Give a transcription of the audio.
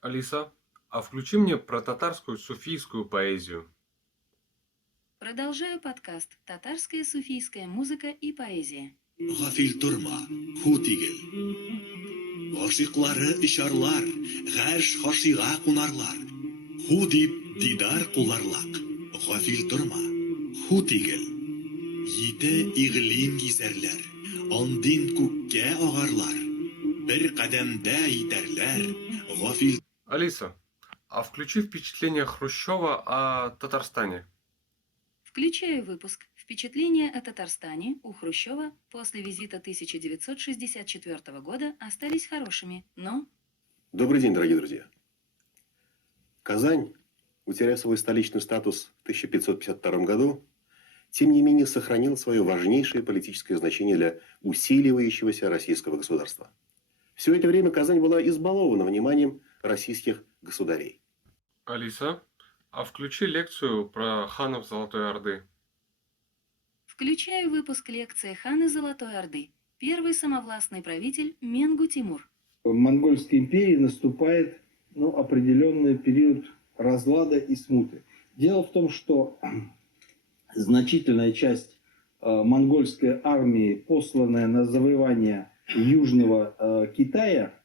Алиса, а включи мне про татарскую суфийскую поэзию. Продолжаю подкаст «Татарская суфийская музыка и поэзия». Гафил торма, ху тигел. Гашиклары ишарлар, гәрш хашига кунарлар. Ху дип дидар куларлак. Гафил торма, ху тигел. Йите иглин гизерләр, андин күккә агарлар. Бер кадәмдә итәрләр. Гафил Алиса, а включи впечатление Хрущева о Татарстане. Включаю выпуск «Впечатления о Татарстане» у Хрущева после визита 1964 года остались хорошими, но... Добрый день, дорогие друзья. Казань, утеряв свой столичный статус в 1552 году, тем не менее сохранила свое важнейшее политическое значение для усиливающегося российского государства. Все это время Казань была избалована вниманием российских государей. Алиса, а включи лекцию про ханов Золотой Орды. Включаю выпуск лекции хана Золотой Орды, первый самовластный правитель Менгу Тимур. В Монгольской империи наступает определенный период разлада и смуты. Дело в том, что значительная часть монгольской армии, посланная на завоевание Южного Китая,